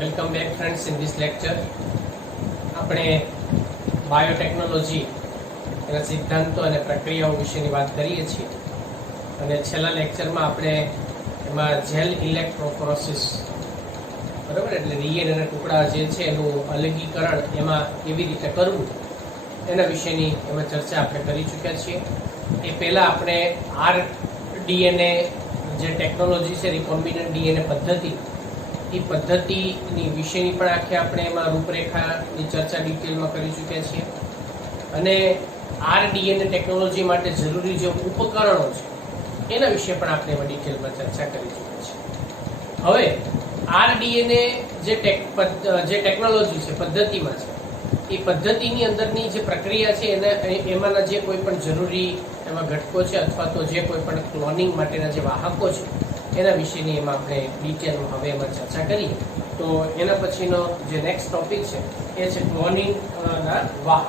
Welcome back friends in this lecture. આપણે biotechnology એના સિદ્ધાંતો અને પ્રક્રિયાઓ વિશેની વાત કરીએ છીએ અને છેલ્લા લેક્ચરમાં આપણે એમાં જેલ ઇલેક્ટ્રોફોરેસિસ બરાબર એટલે ડીએનએના ટુકડા જે છે એનું અલગીકરણ એમાં કેવી રીતે કરવું એના વિશેની એમાં ચર્ચા આપણે કરી ચૂક્યા છીએ. એ પહેલાં આપણે આરડીએનએ જે ટેકનોલોજી છે રિકોમ્બિનન્ટ ડીએનએ પદ્ધતિ એ પદ્ધતિની વિશેની પણ આખી આપણે એમાં રૂપરેખાની ચર્ચા ડિટેલમાં કરી ચૂક્યા છીએ અને આરડીએનએ ટેકનોલોજી માટે જરૂરી જે ઉપકરણો છે એના વિશે પણ આપણે એમાં ડિટેલમાં ચર્ચા કરી ચૂક્યા છીએ. હવે આરડીએનએ જે ટેકનોલોજી છે પદ્ધતિમાં છે એ પદ્ધતિની અંદરની જે પ્રક્રિયા છે એમાંના જે કોઈ પણ જરૂરી એમાં ઘટકો છે અથવા તો જે કોઈ પણ ક્લોનિંગ માટેના જે વાહકો છે એના વિશેની એમાં આપણે ડિટેલમાં હવે એમાં ચર્ચા કરીએ. તો એના પછીનો જે નેક્સ્ટ ટોપિક છે એ છે ક્લોનિંગના વાહક.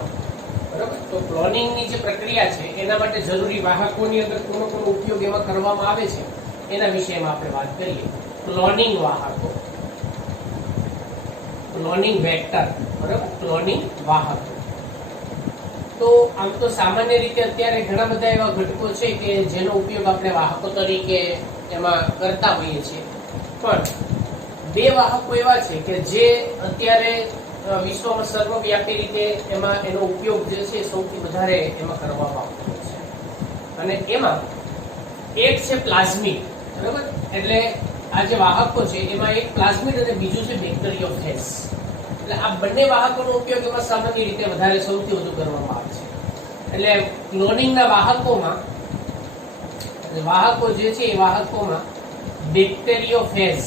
બરાબર, તો ક્લોનિંગની જે પ્રક્રિયા છે એના માટે જરૂરી વાહકોની અંદર કોનો ઉપયોગ એમાં કરવામાં આવે છે એના વિશે એમાં આપણે વાત કરીએ. ક્લોનિંગ વાહકો, ક્લોનિંગ વેક્ટર, બરાબર, ક્લોનિંગ વાહકો. તો આમ તો સામાન્ય રીતે અત્યારે ઘણા બધા એવા ઘટકો છે કે જેનો ઉપયોગ આપણે વાહકો તરીકે એમાં કરતા હોઈએ છીએ, પણ બે વાહકો એવા છે કે જે અત્યારે વિશ્વમાં સર્વવ્યાપી રીતે એમાં એનો ઉપયોગ જે છે સૌથી વધારે એમાં કરવામાં આવતો હોય છે અને એમાં એક છે પ્લાઝમિડ. બરાબર, એટલે આ જે વાહકો છે એમાં એક પ્લાઝમિડ અને બીજું છે બેક્ટેરિયોફેજ. એટલે આ બંને વાહકોનો ઉપયોગ એમાં સામાન્ય રીતે વધારે સૌથી વધુ કરવામાં આવે છે. એટલે ક્લોનિંગના વાહકો જે છે એ વાહકોમાં બેક્ટેરિયોફેજ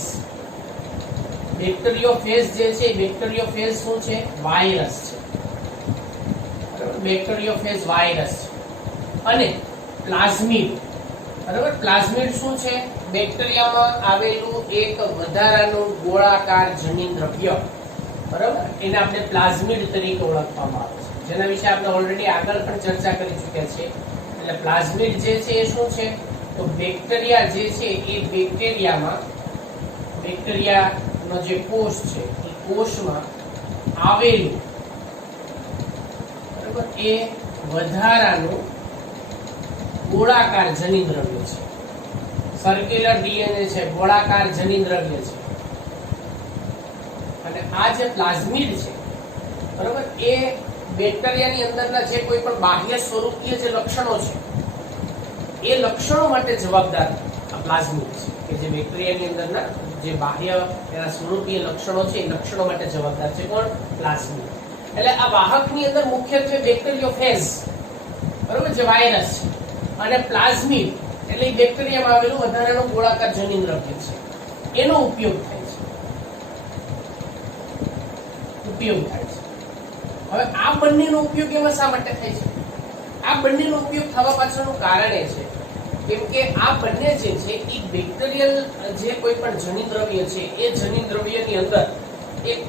જે છે બેક્ટેરિયોફેજ શું છે? વાયરસ છે. બેક્ટેરિયોફેજ વાયરસ અને પ્લાઝમિડ. બરાબર, પ્લાઝમિડ શું છે? બેક્ટેરિયામાં આવેલું એક વધારાનું ગોળાકાર જનીન દ્રવ્ય. બરાબર, એને આપણે પ્લાઝમિડ તરીકે ઓળખવામાં આવે છે, જેના વિશે આપણે ઓલરેડી આગળ પણ ચર્ચા કરી ચૂક્યા છીએ. એટલે પ્લાઝમિડ જે છે એ શું છે? તો બેક્ટેરિયા જે છે એ બેક્ટેરિયાનો જે કોષ છે એ કોષમાં આવેલું, બરાબર, એ વધારાનું ગોળાકાર જનીન દ્રવ્ય છે. સર્ક્યુલર ડીએનએ છે, ગોળાકાર જનીન દ્રવ્ય છે. અને આ જે પ્લાઝમિડ છે, બરાબર, એ બેક્ટેરિયાની અંદરના જે કોઈ પણ બાહ્ય સ્વરૂપીય જે લક્ષણો છે એ લક્ષણો માટે જવાબદાર આ પ્લાઝમિડ છે, કે જે બેક્ટેરિયાની અંદરના જે બાહ્ય એના સ્વરૂપીય લક્ષણો છે એ લક્ષણો માટે જવાબદાર છે. કોણ? પ્લાઝમિડ. એટલે આ વાહકની અંદર મુખ્યત્વે બેક્ટેરિયોફેજ, બરાબર, જે વાયરસ છે, અને પ્લાઝમિડ એટલે બેક્ટેરિયામાં આવેલું વધારાનું ગોળાકાર જનીન દ્રવ્ય છે એનો ઉપયોગ થાય છે. હવે આ બંનેનો ઉપયોગ એમાં શા માટે થાય છે? આ બંનેનો ઉપયોગ થવા પાછળનું કારણ એ છે કેમ કે આ બંને જે છે એ બેક્ટેરિયલ જે કોઈ પણ જનીન દ્રવ્ય છે એ જનીન દ્રવ્યની અંદર એક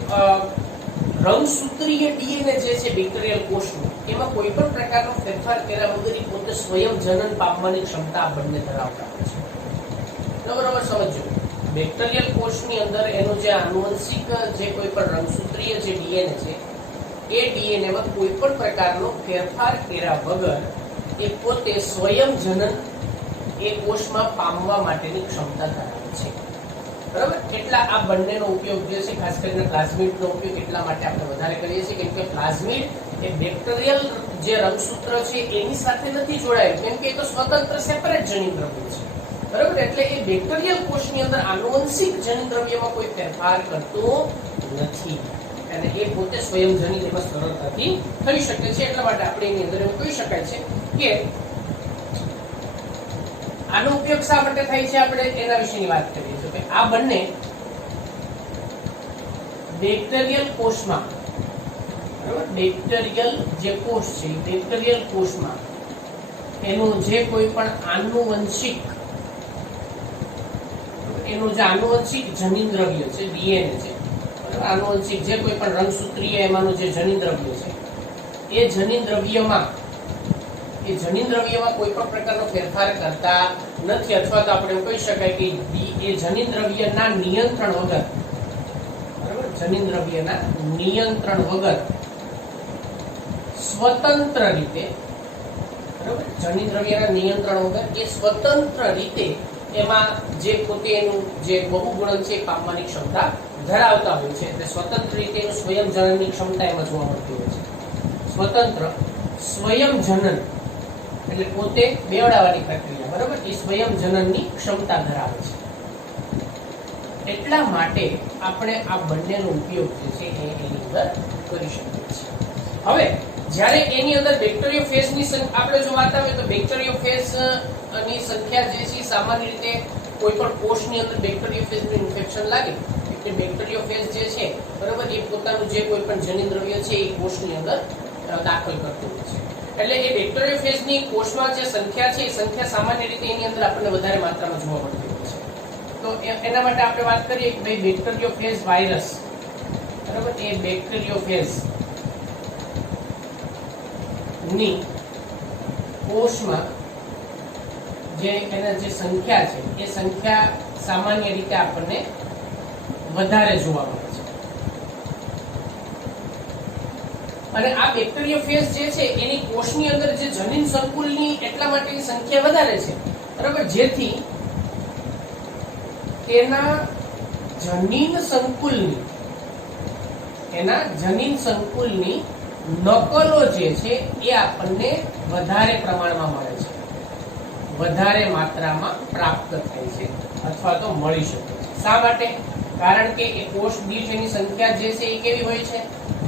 રંગસૂત્રીય ડીએનએ જે છે બેક્ટેરિયલ કોષનું, એમાં કોઈ પણ પ્રકારનો ફેરફાર કર્યા વગર પોતે સ્વયં જનન પામવાની ક્ષમતા આ બંને ધરાવતા હોય છે. બરાબર સમજો, બેક્ટેરિયલ કોષની અંદર એનું જે આનુવંશિક જે કોઈ પણ રંગસૂત્રીય જે ડીએનએ છે એ ડીએનએમાં કોઈ પણ પ્રકારનો ફેરફાર કર્યા વગર એ પોતે સ્વયં જનન એ કોષમાં પામવા માટેની ક્ષમતા ધરાવે છે. બરાબર, એટલા આ બંનેનો ઉપયોગ જે છે ખાસ કરીને પ્લાઝમિડનો ઉપયોગ એટલા માટે આપણે વધારે કરીએ છીએ કેમ કે પ્લાઝમિડ એ બેક્ટેરિયલ જે રંગસૂત્ર છે એની સાથે નથી જોડાયેલું, કેમ કે એ તો સ્વતંત્ર સેપરેટ જનીન દ્રવ્ય છે. બરાબર, એટલે એ બેક્ટેરિયલ કોષની અંદર આનુવંશિક જનીન દ્રવ્યમાં કોઈ ફેરફાર કરતો નથી અને એ પોતે સ્વયં જનીન એમાં સરળતાથી થઈ શકે છે. એટલા માટે આપણે એની અંદર એવું કહી શકાય છે કે આનો ઉપયોગ શા માટે થાય છે આપણે એના વિશેની વાત કરીએ છીએ. આ બંને બેક્ટેરિયલ કોષમાં, બરાબર, બેક્ટેરિયલ જે કોષ છે બેક્ટેરિયલ કોષમાં એનું જે કોઈ પણ આનુવંશિક જનીન દ્રવ્ય છે ડીએનએ છે, બરાબર, આનુવંશિક જે કોઈ પણ રંગસૂત્રીય એમાંનું જે જનીન દ્રવ્ય છે એ જનીન દ્રવ્યમાં કોઈ પણ પ્રકારનો ફેરફાર કરતા નથી, અથવા તો આપણે કહી શકાય કે એ જનીન દ્રવ્યના નિયંત્રણ વગર, બરાબર, જનીન દ્રવ્યના નિયંત્રણ વગર સ્વતંત્ર રીતે, બરાબર, જનીન દ્રવ્યના નિયંત્રણ વગર એ સ્વતંત્ર રીતે એમાં જે પોતે એનું જે બહુગુણન છે પામવાની ક્ષમતા ધરાવતા હોય છે. એટલે સ્વતંત્ર રીતે એનું સ્વયં જનનની ક્ષમતા એમાં જોવા મળતી હોય છે. સ્વતંત્ર સ્વયં જનન એટલે પોતે બેવડાવવાની પ્રક્રિયા, બરાબર, એ સ્વયં જનનની ક્ષમતા ધરાવે છે. એટલા માટે આપણે આ બંનેનો ઉપયોગ જે છે એ એની અંદર કરી શકીએ છીએ. હવે જ્યારે એની અંદર બેક્ટેરિયોફેજની આપણે જો વાત આવે તો બેક્ટેરિયોફેજ ની સંખ્યા જે છે સામાન્ય રીતે કોઈ પણ કોષની અંદર બેક્ટેરિયોફેજનું ઇન્ફેક્શન લાગે એટલે બેક્ટેરિયોફેજ જે છે, બરાબર, એ પોતાનું જે કોઈ પણ જનીન દ્રવ્ય છે એ કોષની અંદર દાખલ કરતું હોય છે. એટલે એ બેક્ટેરિયોફેજની કોષમાં જે સંખ્યા છે એ સંખ્યા સામાન્ય રીતે એની અંદર આપણને વધારે માત્રામાં જોવા મળતી હોય છે. તો એના માટે આપણે વાત કરીએ કે ભાઈ બેક્ટેરિયોફેજ વાયરસ, બરાબર, એ બેક્ટેરિયોફેજ ની કોષમાં જે એના જે સંખ્યા છે એ સંખ્યા સામાન્ય રીતે આપણને વધારે જોવા મળે છે. અને આ બેક્ટેરિયોફેજ જે છે એની કોષની અંદર જે જનીન સંકુલની એટલા માટેની સંખ્યા વધારે છે, બરાબર, જેથી તેના જનીન સંકુલની નકલો જે છે એ આપણને વધારે પ્રમાણમાં મળે છે, વધારે માત્રામાં પ્રાપ્ત થાય છે અથવા તો મળી શકે છે. શા માટે? કારણ કે એ કોષ દીઠ એની સંખ્યા જે છે એ કેવી હોય છે?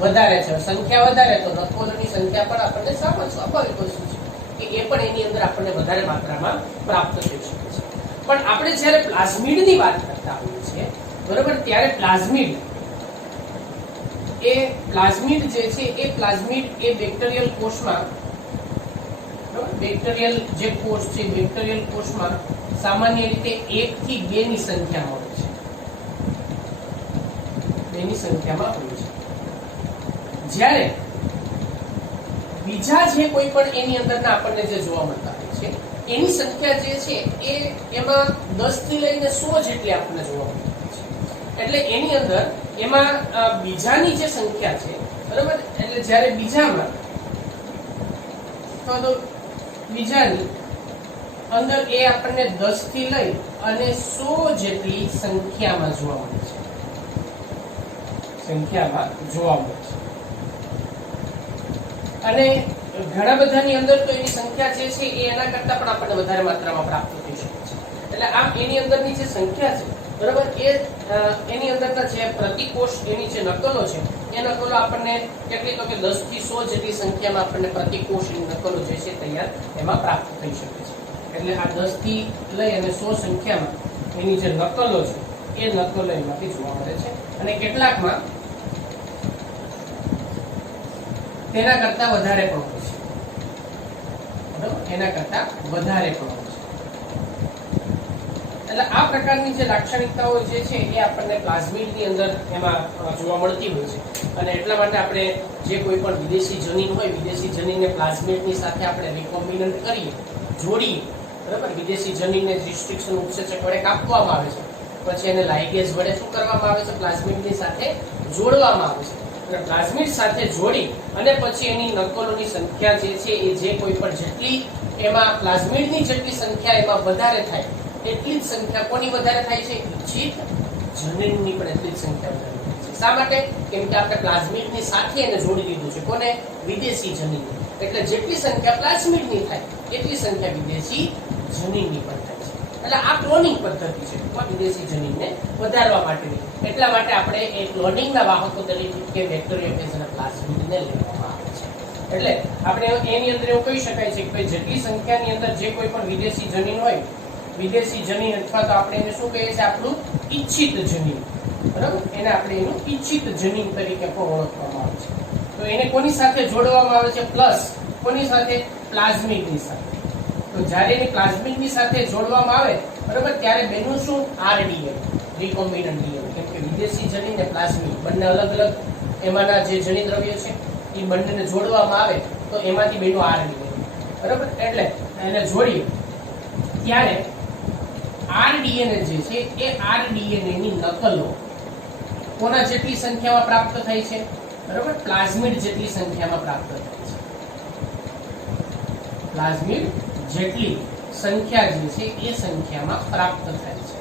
વધારે છે. સંખ્યા વધારે તો નકોલોની સંખ્યા પણ આપણને સ્વાભાવિક વસ્તુ છે કે એ પણ એની અંદર આપણને વધારે માત્રામાં પ્રાપ્ત થઈ શકે છે. પણ આપણે જ્યારે પ્લાઝમિડની વાત કરતા હોઈએ છીએ, બરોબર, ત્યારે પ્લાઝમિડ જે છે એ પ્લાઝમિડ એ બેક્ટેરિયલ કોષમાં, બેક્ટેરિયલ જે કોષ છે બેક્ટેરિયલ કોષમાં સામાન્ય રીતે 1 થી 2 ની સંખ્યામાં હોય છે. 2 ની સંખ્યામાં હોય છે. જ્યારે બીજા જે કોઈ પણ એની અંદરના આપણને જે જોવા મળતા હોય છે એની સંખ્યા જે છે એ એમાં 10 થી લઈને 100 જેટલી આપણને જોવા મળતી હોય છે. એટલે એની અંદર એમાં બીજાની જે સંખ્યા છે, બરાબર, એટલે જ્યારે બીજામાં તો બીજાની અંદર એ આપણને 10 થી લઈ અને 100 જેટલી સંખ્યામાં જોવા મળે છે. અને ઘણા બધાની અંદર તો એની સંખ્યા જે છે એ એના કરતા પણ આપણને વધારે માત્રામાં પ્રાપ્ત થઈ શકે છે. એટલે આમ એની અંદરની જે સંખ્યા છે, બરાબર, એ એની અંદરના જે પ્રતિકોષ એની જે નકલો છે એ નકલો આપણને કેટલી તો કે 10 થી 100 જેટલી સંખ્યામાં આપણને પ્રતિકોષ નકલો જે છે તૈયાર એમાં પ્રાપ્ત થઈ શકે છે. એટલે આ 10 થી લઈ અને 100 સંખ્યામાં એની જે નકલો છે એ નકલો એમાંથી જોવા મળે છે. અને કેટલાકમાં તેના કરતા વધારે પણ હોય છે, બરાબર, એના કરતા વધારે પણ હોય છે. એટલે આ પ્રકારની જે લાક્ષણિકતાઓ જે છે એ આપણને પ્લાઝમિડની અંદર એમાં જોવા મળતી હોય છે. અને એટલા માટે આપણે જે કોઈ પણ વિદેશી જનીન હોય, વિદેશી જનીનને પ્લાઝમિડની સાથે આપણે રિકોમ્બિનન્ટ કરીએ, જોડીએ, બરાબર, વિદેશી જનીનને રિસ્ટ્રિક્શન ઉત્સેચક વડે કાપવામાં આવે છે, પછી એને લાઇગેઝ વડે શું કરવામાં આવે છે? પ્લાઝમિડની સાથે જોડવામાં આવે છે. અને પ્લાઝમિડ સાથે જોડી અને પછી એની નકલોની સંખ્યા જે છે એ જે કોઈ પણ જેટલી એમાં પ્લાઝમિડની જેટલી સંખ્યા એમાં વધારે થાય એટલી જ સંખ્યા કોની વધારે થાય છે? ઇચ્છિત જનીનની પણ એટલી જ સંખ્યા વધારે થાય છે. શા માટે? કેમ કે આપણે પ્લાઝમિડની સાથે એને જોડી દીધું છે. કોને? વિદેશી જનીન. એટલે જેટલી સંખ્યા પ્લાઝમિડની થાય એટલી સંખ્યા વિદેશી જનીનની પણ થાય છે. એટલે આ ક્લોનિંગ પદ્ધતિ છે વિદેશી જનીનને વધારવા માટેની. એટલા માટે આપણે એ ક્લોનિંગના વાહકો તરીકે બેક્ટેરિયોફેજ અને પ્લાઝમિડને લેવામાં આવે છે. એટલે આપણે એની અંદર એવું કહી શકાય છે કે ભાઈ જેટલી સંખ્યાની અંદર જે કોઈ પણ વિદેશી જનીન હોય, વિદેશી જનીન અથવા તો આપણે એને શું કહીએ છીએ? આપણું ઈચ્છિત જનીન, બરાબર, એને આપણે એનું ઈચ્છિત જનીન તરીકે પણ ઓળખવામાં આવે છે. તો એને કોની સાથે જોડવામાં આવે છે? પ્લસ કોની સાથે? પ્લાઝમિડની સાથે. તો જ્યારે એની પ્લાઝમિડની સાથે જોડવામાં આવે, બરાબર, ત્યારે બેનું શું? આરડીએન, રિકોમ્બિનન્ટ ડીએનએ. કેમ કે વિદેશી જનીન અને પ્લાઝમિડ બંને અલગ અલગ એમાંના જે જનીન દ્રવ્યો છે એ બંનેને જોડવામાં આવે તો એમાંથી બેનું આરડીએન, બરાબર, એટલે એને જોડીએ ત્યારે આરડીએનએ જે છે એ આરડીએનએ ની નકલો કોના જેટલી સંખ્યામાં પ્રાપ્ત થાય છે? બરાબર, પ્લાઝમિડ જેટલી સંખ્યામાં પ્રાપ્ત થાય છે. પ્લાઝમિડ જેટલી સંખ્યા જે છે એ સંખ્યામાં પ્રાપ્ત થાય છે.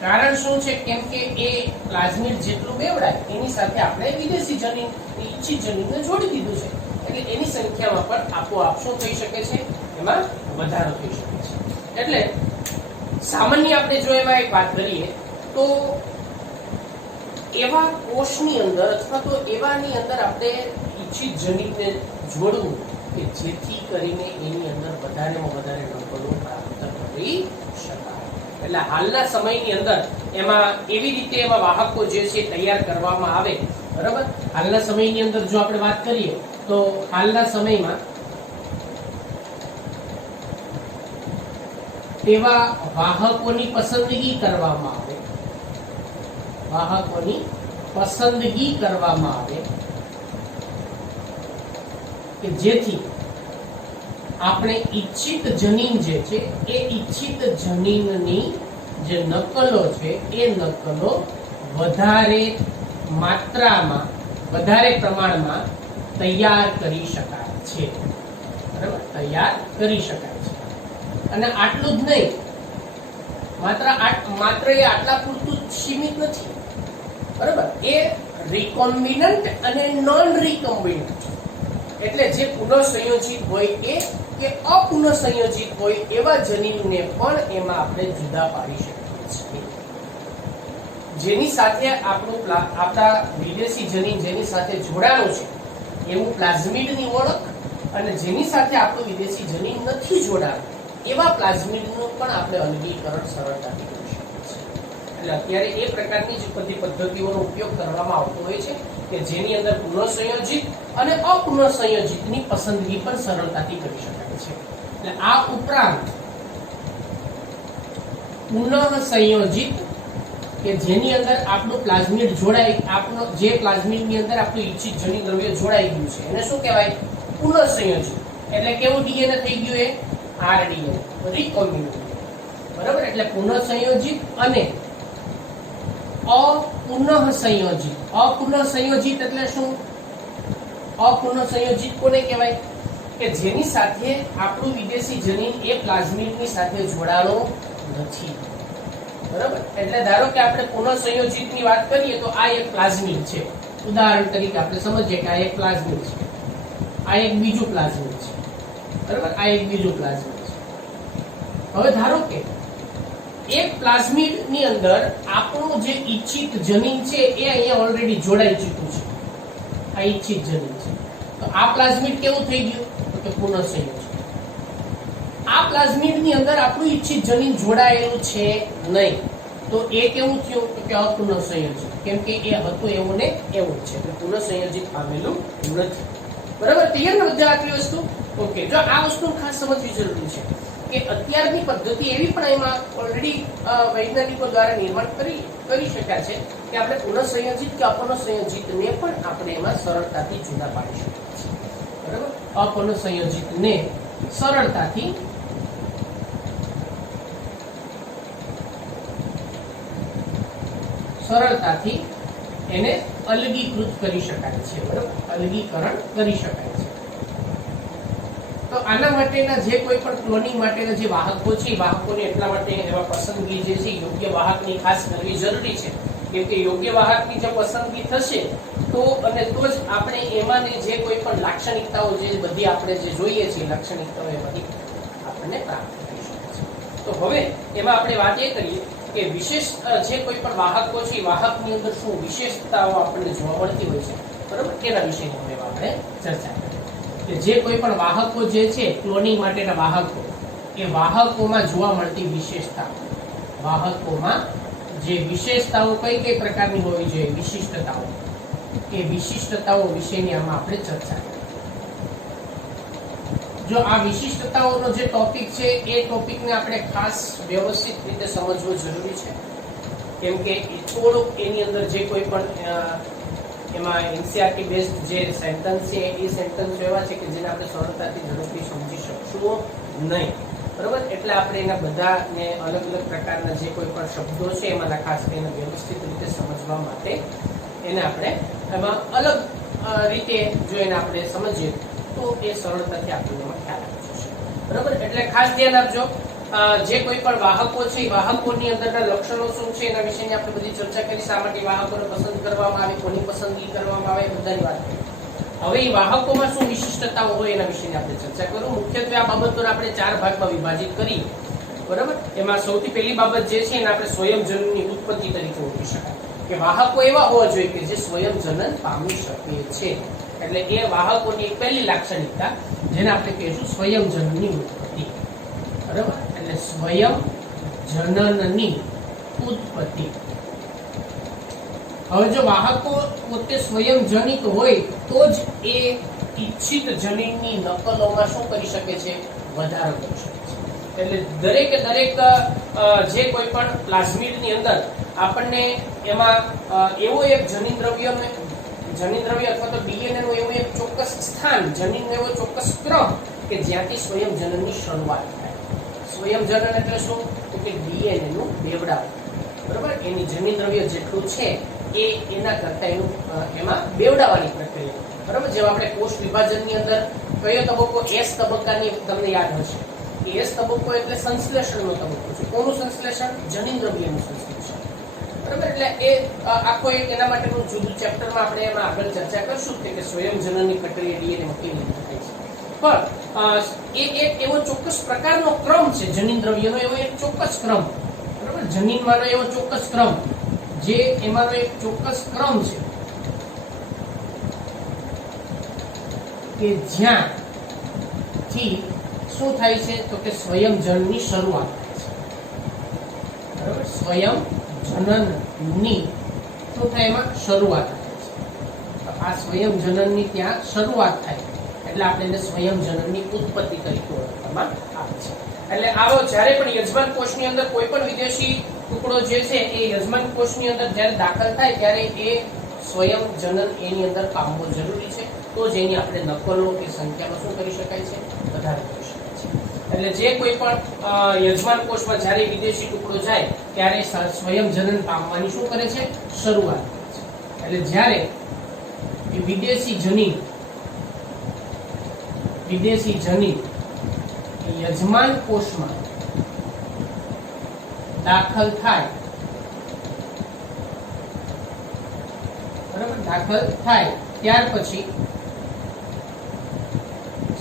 કારણ શું છે? કેમ કે એ પ્લાઝમિડ જેટલું બેવડાય એની સાથે આપણે વિદેશી જનીન, ઈચ્છિત જનીનને જોડી દીધું છે, એટલે એની સંખ્યામાં પણ આપોઆપ શું થઈ શકે છે? એમાં વધારો થઈ શકે છે. એટલે સામાન્ય આપણે જો એમાં એક વાત કરીએ તો એવા કોષની અંદર અથવા તો એવાની અંદર આપણે ઈચ્છિત જનીનને જોડવું કે જેથી કરીને એની અંદર વધારેમાં વધારે નકલો પ્રાપ્ત કરી શકાય. એટલે હાલના સમયની અંદર એમાં એવી રીતે એમાં વાહકો જે છે તૈયાર કરવામાં આવે. બરાબર, હાલના સમયની અંદર જો આપણે વાત કરીએ તો હાલના સમયમાં એવા વાહકોની પસંદગી કરવામાં આવે, વાહકોની પસંદગી કરવામાં આવે કે જેથી આપણે ઈચ્છિત જનીન જે છે એ ઈચ્છિત જનીનની જે નકલો છે એ નકલો વધારે માત્રામાં, વધારે પ્રમાણમાં તૈયાર કરી શકાય છે. બરાબર, તૈયાર કરી શકાય છે. અને આટલું જ નહીં, માત્ર એ આટલા પૂરતું સીમિત નથી. બરાબર, એ રિકોમ્બિનન્ટ અને નોન રિકોમ્બિનન્ટ એટલે જે પુનઃસંયોજિત હોય એ કે અપુનઃસંયોજિત હોય એવા જનીનને પણ એમાં આપણે જુદા પાડી શકીએ છીએ. જેની સાથે આપણા વિદેશી જનીન જેની સાથે જોડાણું છે એવું પ્લાઝમિડની ઓળખ, અને જેની સાથે આપણું વિદેશી જનીન નથી જોડાણું એવા પ્લાઝમિડનું પણ આપણે અલગીકરણ સરળતાથી કરી શકીએ છીએ. એટલે અત્યારે એ પ્રકારની જ બધી પદ્ધતિઓનો ઉપયોગ કરવામાં આવતો હોય છે કે જેની અંદર પુનઃસંયોજિત અને અપુનઃસંયોજિતની પસંદગી પણ સરળતાથી કરી શકાય છે. એટલે આ ઉપરાંત પુનઃસંયોજિત કે જેની અંદર આપણું પ્લાઝમિડ જોડાય, આપણો જે પ્લાઝમિડની અંદર આપણું ઈચ્છિત જનીન દ્રવ્ય જોડાઈ ગયું છે એને શું કહેવાય? પુનઃસંયોજિત. એટલે કેવું ડીએનએ થઈ ગયું? એ આરડીએનએ, રિકોમ્બિનન્ટ. બરાબર, એટલે પુનઃસંયોજિત અને અપુનઃસંયોજિત. અપુનઃસંયોજિત એટલે શું? અપુનઃસંયોજિત કોને કહેવાય? કે જેની સાથે આપણું વિદેશી જનીન એ પ્લાઝમિડની સાથે જોડાણો નથી. બરાબર, એટલે ધારો કે આપણે પુનઃસંયોજિતની વાત કરીએ તો આ એક પ્લાઝમિડ છે. ઉદાહરણ તરીકે આપણે સમજીએ કે આ એક પ્લાઝમિડ છે, આ એક બીજું પ્લાઝમિડ છે. બરાબર, આ એક બીજું પ્લાઝમિડ છે. હવે ધારો કે એક પ્લાઝમિડ ની અંદર આપણું જે ઈચ્છિત જનીન છે એ અહીંયા ઓલરેડી જોડાઈ ચૂક્યું છે. આ ઈચ્છિત જનીન છે. તો આ પ્લાઝમિડ કેવું થઈ ગયું? તો કે પુનઃસંયોજિત. આ પ્લાઝમિડ ની અંદર આપણું ઈચ્છિત જનીન જોડાયેલું છે નહીં, તો એ કેવું થયું? તો કે અપુનઃસંયોજિત. કેમ કે એ હતું એવું ને એવું જ છે, એટલે પુનઃસંયોજિત પામેલું નથી. બરાબર, ક્લિયર ને બધા આટલી વસ્તુ? ઓકે, જો આ વસ્તુ ખાસ સમજવી જરૂરી છે કે અત્યારની પદ્ધતિ એવી પણ એમાં ઓલરેડી વૈજ્ઞાનિકો દ્વારા નિર્માણ કરી શક્યા છે કે આપણે પુનઃસંયોજિત કે અપુનઃસંયોજિતને પણ આપણે એમાં સરળતાથી જુદા પાડી શકીએ છીએ. બરાબર, અપુનઃસંયોજિતને સરળતાથી એને અલગીકૃત કરી શકાય છે. બરાબર, અલગીકરણ કરી શકાય છે. તો આના માટેના જે કોઈ પણ ક્લોનિંગ માટેના જે વાહકો છે એ વાહકોને એટલા માટે એમાં પસંદગી જે છે યોગ્ય વાહકની ખાસ કરવી જરૂરી છે. કેમ કે યોગ્ય વાહકની જો પસંદગી થશે તો જ આપણે એમાંને જે કોઈ પણ લાક્ષણિકતાઓ જે બધી આપણે જે જોઈએ છીએ લાક્ષણિકતાઓ એ બધી આપણને પ્રાપ્ત થઈ શકે છે. તો હવે એમાં આપણે વાત એ કરીએ કે વિશેષ જે કોઈ પણ વાહકો છે એ વાહકની અંદર શું વિશેષતાઓ આપણને જોવા મળતી હોય છે. બરોબર, તેના વિશેની હવે આપણે ચર્ચા કરીએ કે જે કોઈ પણ વાહકો જે છે ક્લોનિંગ માટેના વાહકો, એ વાહકોમાં જોવા મળતી વિશેષતા, વાહકોમાં જે વિશેષતાઓ કઈ કઈ પ્રકારની હોવી જોઈએ, વિશિષ્ટતાઓ, એ વિશિષ્ટતાઓ વિશેની આમાં આપણે ચર્ચા કરીએ. જો આ વિશિષ્ટતાઓનો જે ટોપિક છે એ ટોપિકને આપણે ખાસ વ્યવસ્થિત રીતે સમજવો જરૂરી છે. કેમ કે થોડુંક એની અંદર જે કોઈ પણ એમાં એનસીઆરટી બેઝડ જે સેન્ટેન્સ છે એ સેન્ટેન્સ એવા છે કે જેને આપણે સરળતાથી ઝડપથી સમજી શકશું નહીં. બરોબર. એટલે આપણે એના બધાને અલગ અલગ પ્રકારના જે કોઈ પણ શબ્દો છે એમાં ખાસ કરીને વ્યવસ્થિત રીતે સમજવા માટે એને આપણે એમાં અલગ રીતે જો એને આપણે સમજીએ તો એ સરળતાથી આપણને એમાં ખ્યાલ આવી જશે. બરોબર. એટલે ખાસ ધ્યાન આપજો. જે કોઈ પણ વાહકો છે એ વાહકોની અંદરના લક્ષણો શું છે એના વિશેની આપણે બધી ચર્ચા કરી. શા માટે વાહકોને પસંદ કરવામાં આવે, કોની પસંદગી કરવામાં આવે, બધાની વાત કરી. હવે એ વાહકોમાં શું વિશિષ્ટતાઓ હોય એના વિશેની આપણે ચર્ચા કરું. મુખ્યત્વે આ બાબતોને આપણે 4 ભાગમાં વિભાજિત કરી. બરાબર. એમાં સૌથી પહેલી બાબત જે છે એને આપણે સ્વયંજનનની ઉત્પત્તિ તરીકે ઓળખી શકાય કે વાહકો એવા હોવા જોઈએ કે જે સ્વયંજનન પામી શકે છે. એટલે એ વાહકોની એક પહેલી લાક્ષણિકતા જેને આપણે કહીશું સ્વયંજનનની ઉત્પત્તિ. બરાબર. એટલે સ્વયંજનનની ઉત્પત્તિ. હવે જો વાહકો પોતે સ્વયંજનિત હોય તો જ એ ઈચ્છિત જનીનની નકલોમાં શું કરી શકે છે? વધારો કરી શકે છે. એટલે દરેકે દરેક જે કોઈ પણ પ્લાઝમિડની અંદર આપણને એમાં એવો એક જનીન દ્રવ્ય અથવા તો ડીએનએ નું એવું એક ચોક્કસ સ્થાન, જનીનનો એવો ચોક્કસ ક્રમ કે જ્યાંથી સ્વયંજનનની શરૂઆત થાય. સ્વયંજનન એટલે શું? તો કે ડીએનએ નું બેવડાવ. બરાબર. એની જનીન દ્રવ્ય જેટલું છે એ એના કરતા એનું એમાં બેવડાવવાની પ્રક્રિયા. બરાબર. જેમ આપણે કોષ વિભાજનની અંદર કયો તબક્કો? એસ તબક્કાની તમને યાદ હશે. એસ તબક્કો એટલે સંશ્લેષણનો તબક્કો છે. કોનું સંશ્લેષણ? જનીન દ્રવ્યનું સંશ્લેષણ. બરાબર. એટલે એ આખો એક એના માટેનું જુદું ચેપ્ટરમાં આપણે એમાં આગળ ચર્ચા કરશું કે સ્વયંજનનની પ્રક્રિયા ડીએનએમાં કેવી રીતે થાય છે. પણ એ એક એવો ચોક્કસ પ્રકારનો ક્રમ છે જનીન દ્રવ્યનો, એવો એક ચોક્કસ ક્રમ. બરાબર. જનીનમાંનો એવો ચોક્કસ ક્રમ જે એમાંનો એક ચોક્કસ ક્રમ છે કે જ્યાંથી શું થાય છે? તો કે સ્વયંજનનની શરૂઆત થાય છે. બરાબર. સ્વયંજનનની શું થાય? એમાં શરૂઆત થાય છે. આ સ્વયંજનનની ત્યાં શરૂઆત થાય એટલે આપણે એને સ્વયંજનનની ઉત્પત્તિ તરીકે ઓળખવામાં આવે છે. એટલે આવો જ્યારે પણ યજમાન કોષની અંદર કોઈ પણ વિદેશી ટુકડો જે છે એ યજમાન કોષની અંદર જ્યારે દાખલ થાય ત્યારે એ સ્વયંજનન એની અંદર પામવો જરૂરી છે. તો જ એની આપણે નકલો કે સંખ્યામાં શું કરી શકાય છે? વધારે કરી શકાય છે. એટલે જે કોઈ પણ યજમાન કોષમાં જ્યારે વિદેશી ટુકડો જાય ત્યારે સ્વયંજનન પામવાની શું કરે છે? શરૂઆત કરે છે. એટલે જ્યારે એ વિદેશી જનીન યજમાન કોષમાં દાખલ થાય, બરાબર, દાખલ થાય ત્યાર પછી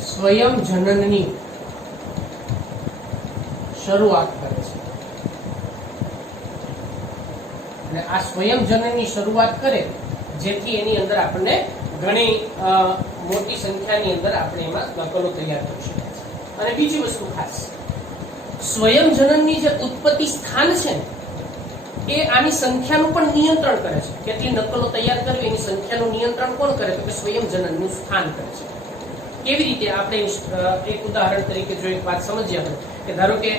સ્વયંજનનની શરૂઆત કરે છે. અને આ સ્વયંજનનની શરૂઆત કરે જેથી એની અંદર આપણને ઘણી મોટી સંખ્યાની અંદર આપણે એમાં નકલો તૈયાર કરી શકીએ. અને બીજી વસ્તુ ખાસ, સ્વયંજનનની જે ઉત્પત્તિ સ્થાન છે એ આની સંખ્યાનું પણ નિયંત્રણ કરે છે. કેટલી નકલો તૈયાર કરવી એની સંખ્યાનું નિયંત્રણ કોણ કરે? તો કે સ્વયંજનનનું સ્થાન કરે છે. કેવી રીતે? આપણે એક ઉદાહરણ તરીકે જો એક વાત સમજીએ આપણે કે ધારો કે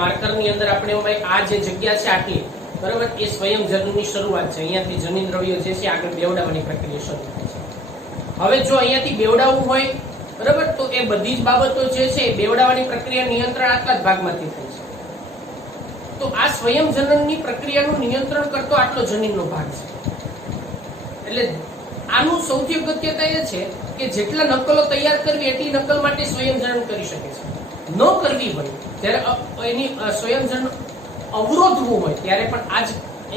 માર્કરની અંદર આપણે આ જે જગ્યા છે આટલી, બરાબર, એ સ્વયંજનનની શરૂઆત છે. અહીંયાથી જનીન દ્રવ્ય જે છે આગળ બેવડાવવાની પ્રક્રિયા શરૂ થાય છે. હવે જો અહીંયાથી બેવડાવવું હોય, બરાબર, તો એ બધી જ બાબતો જે છે બેવડાવવાની પ્રક્રિયા નિયંત્રણ આટલા જ ભાગમાંથી થાય છે. તો આ સ્વયંજનનની પ્રક્રિયાનું નિયંત્રણ કરતો આટલો જનીનનો ભાગ છે. એટલે આનું સૌથી અગત્યતા એ છે કે જેટલા નકલો તૈયાર કરવી એટલી નકલ માટે સ્વયંજનન કરી શકે છે. ન કરવી હોય ત્યારે એની સ્વયંજનન અવરોધવું હોય ત્યારે પણ આ જ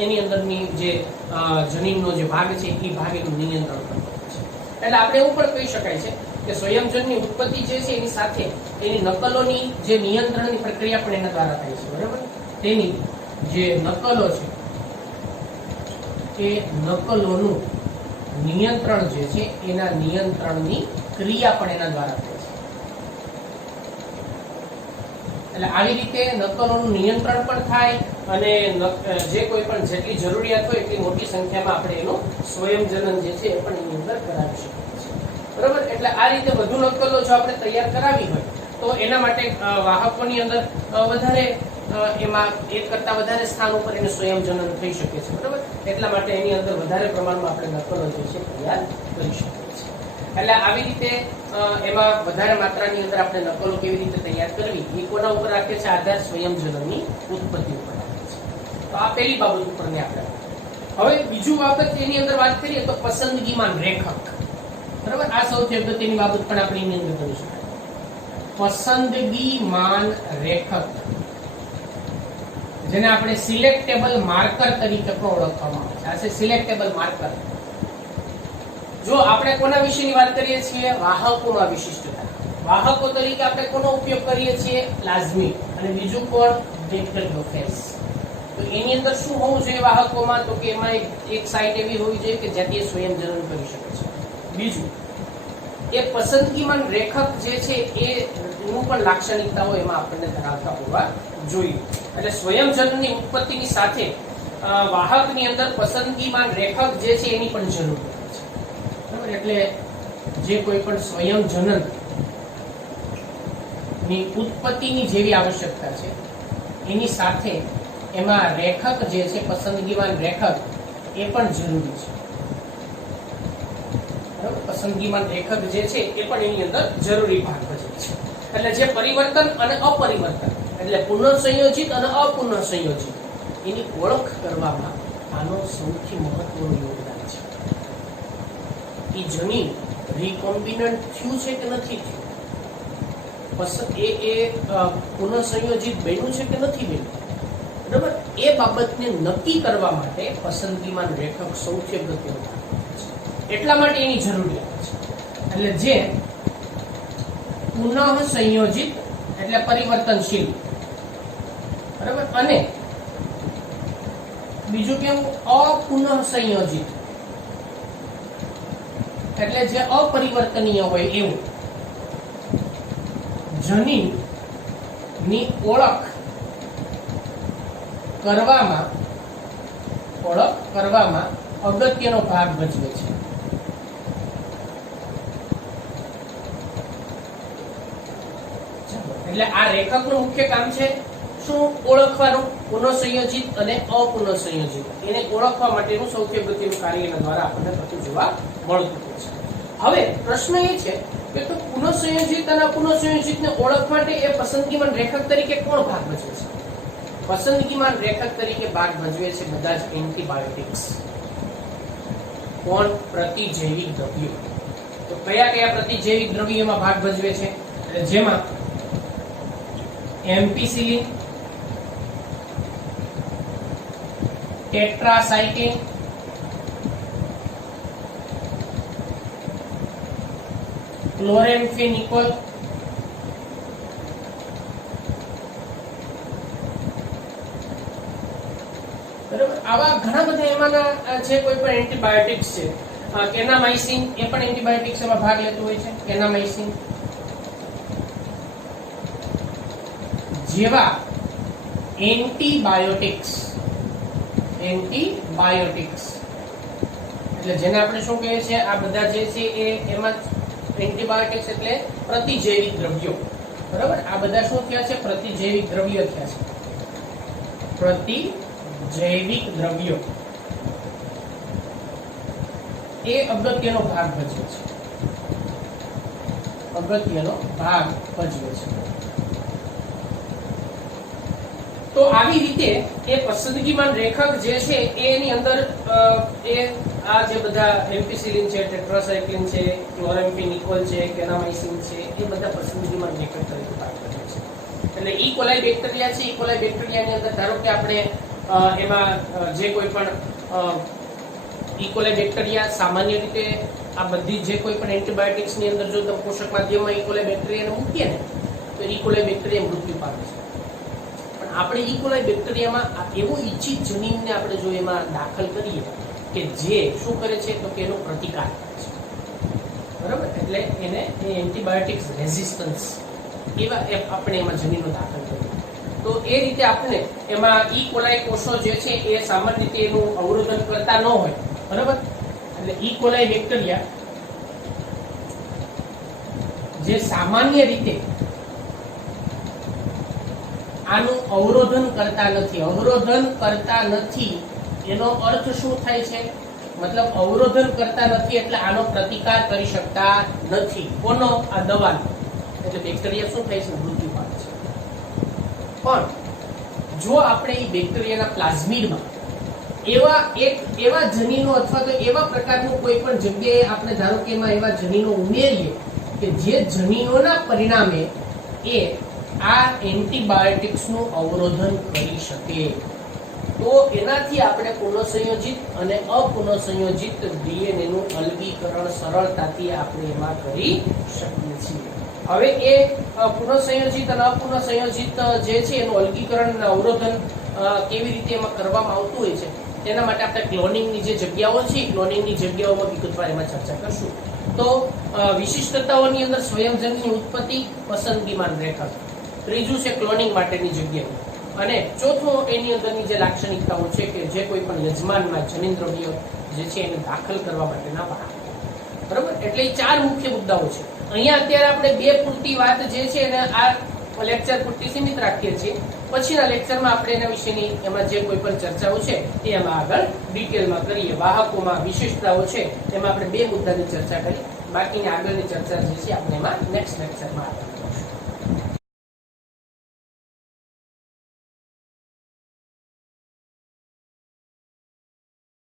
એની અંદરની જે જનીનનો જે ભાગ છે એ ભાગ એનું નિયંત્રણ કરતો હોય છે. એટલે આપણે એવું પણ કહી શકાય છે કે સ્વયંજનની ઉત્પત્તિ જે છે એની સાથે એની નકલોની જે નિયંત્રણની પ્રક્રિયા પણ એના દ્વારા થાય છે. બરાબર. તેની જે નકલો છે એ નકલોનું નિયંત્રણ જે છે એના નિયંત્રણની ક્રિયા પણ એના દ્વારા થાય છે. એટલે આવી રીતે નકલોનું નિયંત્રણ પણ થાય અને જે કોઈ પણ જેટલી જરૂરિયાત હોય એટલી મોટી સંખ્યામાં આપણે એનું સ્વયંજનન જે છે એ પણ એની અંદર કરાવી શકીએ છીએ. બરાબર. એટલે આ રીતે વધુ નકલો જો આપણે તૈયાર કરાવી હોય તો એના માટે વાહકોની અંદર વધારે એમાં એક કરતા વધારે સ્થાન ઉપર એને સ્વયંજનન થઈ શકે છે. બરાબર. એટલા માટે એની અંદર વધારે પ્રમાણમાં આપણે નકલો જે છે તૈયાર કરી શકીએ છીએ. એટલે આવી રીતે એમાં વધારે માત્રાની અંદર આપણે નકલો કેવી રીતે તૈયાર કરવી એ કોના ઉપર રાખે છે? આધાર સ્વયંજનોની ઉત્પત્તિ ઉપર રાખે છે. તો આ પહેલી બાબત ઉપરની આપણે. હવે બીજું બાબત એની અંદર વાત કરીએ તો પસંદગીમાન રેખક. બરાબર, આ સૌથી અગત્યની બાબત પણ આપણે એની અંદર કરી શકાય. પસંદગીમાન રેખક, જેને આપણે સિલેક્ટેબલ માર્કર તરીકે પણ ઓળખવામાં આવે છે. આ છે સિલેક્ટેબલ માર્કર. જો આપણે કોના વિશેની વાત કરીએ છીએ? વાહકોમાં વિશિષ્ટતા. વાહકો તરીકે આપણે કોનો ઉપયોગ કરીએ છીએ? પ્લાઝમિક. અને બીજું કોણ? બેક્ટેરિયોફેજ. તો એની અંદર શું હોવું જોઈએ વાહકોમાં? તો કે એમાં એક સાઇટ એવી હોવી જોઈએ કે જ્યાંથી એ સ્વયંજનન કરી શકે છે. બીજું, એ પસંદગીમાન રેખક જે છે એનું પણ લાક્ષણિકતાઓ એમાં આપણને ધરાવતા હોવા જોઈએ. એટલે સ્વયંજનનની ઉત્પત્તિની સાથે વાહકની અંદર પસંદગીમાન રેખક જે છે એની પણ જરૂર હોય છે. બરાબર, એટલે જે કોઈ પણ સ્વયંજનન ની ઉત્પત્તિની જેવી આવશ્યકતા છે એની સાથે એમાં રેખક જે છે પસંદગીમાન રેખક એ પણ જરૂરી છે. પસંદગીમાન રેખક જે છે એ પણ એની અંદર જરૂરી ભાગ ભજવે છે. એટલે જે પરિવર્તન અને અપરિવર્તન, એટલે પુનઃસંયોજિત અને અપુનઃસંયોજિત, એની ઓળખ કરવામાં આનો સૌથી મહત્વનું યોગદાન છે. એ જનીન રીકોમ્બિનન્ટ થયું છે કે નથી થયું, એ પુનઃસંયોજિત બન્યું છે કે નથી બન્યું, બરાબર, એ બાબતને નક્કી કરવા માટે પસંદગીમાન રેખક સૌથી અગત્યનું છે. એટલા માટે એની જરૂરિયાત છે. એટલે જે પુનઃ સંયોજિત એટલે પરિવર્તનશીલ, બરાબર, અને બીજું કેવું? અપુનઃ સંયોજિત એટલે જે અપરિવર્તનીય હોય એવું જનીન ની ઓળખ કરવામાં અગત્યનો ભાગ ભજવે છે. એટલે આ રેખકનું મુખ્ય કામ છે શું? ઓળખવાનું, પુનઃસંયોજિત અને અપુનઃસંયોજિત, એને ઓળખવા માટેનું સૌથી અગત્યનું કાર્ય એના દ્વારા આપણને થતું જોવા મળતું હોય છે. હવે પ્રશ્ન એ છે કે તો પુનઃસંયોજિત અને અપુનઃસંયોજિતને ઓળખ માટે એ પસંદગીમાન રેખક તરીકે કોણ ભાગ ભજવે છે? પસંદગીમાન રેખક તરીકે ભાગ ભજવે છે બધા જ એન્ટીબાયોટિક્સ. કોણ? પ્રતિજૈવિક દ્રવ્યો. તો કયા કયા પ્રતિજૈવિક દ્રવ્યોમાં ભાગ ભજવે છે? જેમાં એમ્પિસિલિન, ટેટ્રાસાઇક્લિન, ક્લોરેમ્ફેનિકોલ, બરાબર, આવા ઘણા બધા એમાંના જે કોઈ પણ એન્ટીબાયોટિક્સ છે. કેનામાઇસિન એ પણ એન્ટીબાયોટિક્સ એમાં ભાગ લેતું હોય છે. કેનામાઇસિન જેવા એન્ટીબાયોટિક્સ એટલે જેને આપણે શું કહીએ છીએ? આ બધા જે છે એ એમાં એન્ટીબાયોટિક્સ એટલે પ્રતિજૈવિક દ્રવ્યો, બરાબર, આ બધા શું થયા છે? પ્રતિજૈવિક દ્રવ્યો થયા છે. પ્રતિજૈવિક દ્રવ્યો એ અગત્યનો ભાગ ભજવે છે. તો આવી રીતે એ પસંદગીમાન રેખક જે છે એની અંદર એ આ જે બધા એમ્પિસિલિન છે, ટેટ્રાસાઇક્લિન છે, ક્લોરેમ્ફેનિકોલ છે, કેનામાઇસિન છે, એ બધા પસંદગીમાન રેખક તરીકે ભાગ ભજવે છે. એટલે ઈ કોલાઈ બેક્ટેરિયા છે, ઈ કોલાઈ બેક્ટેરિયાની અંદર ધારો કે આપણે એમાં જે કોઈ પણ ઈ કોલાઈ બેક્ટેરિયા સામાન્ય રીતે આ બધી જે કોઈ પણ એન્ટીબાયોટિક્સ ની અંદર જો તમે પોષક માધ્યમમાં ઈ કોલાઈ બેક્ટેરિયાને મૂકીએ ને તો ઈ કોલાઈ બેક્ટેરિયા મૃત્યુ પામે છે. આપણે ઈ કોલાઈ બેક્ટેરિયામાં એવો ઈચ્છિત જનીનને આપણે જો એમાં દાખલ કરીએ કે જે શું કરે છે તો કે એનો પ્રતિકાર કરે છે, બરાબર, એટલે એને એન્ટીબાયોટિક્સ રેઝિસ્ટન્સ એવા આપણે એમાં જનીનો દાખલ કરીએ તો એ રીતે આપણે એમાં ઈ કોલાઈ કોષો જે છે એ સામાન્ય રીતે એનું અવરોધન કરતા ન હોય, બરાબર, એટલે ઈ કોલાઈ બેક્ટેરિયા જે સામાન્ય રીતે આનું અવરોધન કરતા નથી એનો અર્થ શું થાય છે મતલબ અવરોધન કરતા નથી એટલે આનો પ્રતિકાર કરી શકતા નથી. કોનો? આ દવાનો. એટલે બેક્ટેરિયા શું થાય છે? મૃત્યુ પામે છે. પણ જો આપણે એ બેક્ટેરિયાના પ્લાઝમિડમાં એવા જનીનો અથવા તો એવા પ્રકારનું કોઈ પણ જગ્યાએ આપણે ધારો કે એમાં એવા જનીનો ઉમેરીએ કે જે જનીનોના પરિણામે એ આ એન્ટીબાયોટિક્સનું અવરોધન કરી શકે, તો એનાથી આપણે પુનઃસંયોજિત અને અપુનઃસંયોજિત ડીએનએ નું અલગીકરણ સરળતાથી આપણે એમાં કરી શકીએ છીએ. હવે એ પુનઃસંયોજિત અને અપુનઃસંયોજિત જે છે એનું અલગીકરણ અને અવરોધન કેવી રીતે એમાં કરવામાં આવતું હોય છે તેના માટે આપણે ક્લોનિંગની જે જગ્યાઓ છે ક્લોનિંગની જગ્યાઓમાં વિગતવાર એમાં ચર્ચા કરશું. તો વિશિષ્ટતાઓની અંદર સ્વયંજનની ઉત્પત્તિ, પસંદગીમાન રેખા, ત્રીજું છે ક્લોનિંગ માટેની જગ્યાઓ, અને ચોથું એની અંદરની જે લાક્ષણિકતાઓ છે કે જે કોઈ પણ યજમાનમાં જનીન દ્રવ્ય જે છે એને દાખલ કરવા માટેના વાહન. બરોબર? એટલે 4 મુખ્ય મુદ્દાઓ છે. અહીંયા અત્યારે આપણે 2 પૂરતી વાત જે છે એને આ લેક્ચર પૂરતી સીમિત રાખીએ છીએ. પછીના લેક્ચરમાં આપણે એના વિશેની એમાં જે કોઈ પણ ચર્ચાઓ છે એ એમાં આગળ ડિટેલમાં કરીએ. વાહકોમાં વિશિષ્ટતાઓ છે એમાં આપણે 2 મુદ્દાની ચર્ચા કરી, બાકીની આગળની ચર્ચા જે છે આપણે એમાં નેક્સ્ટ લેક્ચરમાં આગળ કરીશું.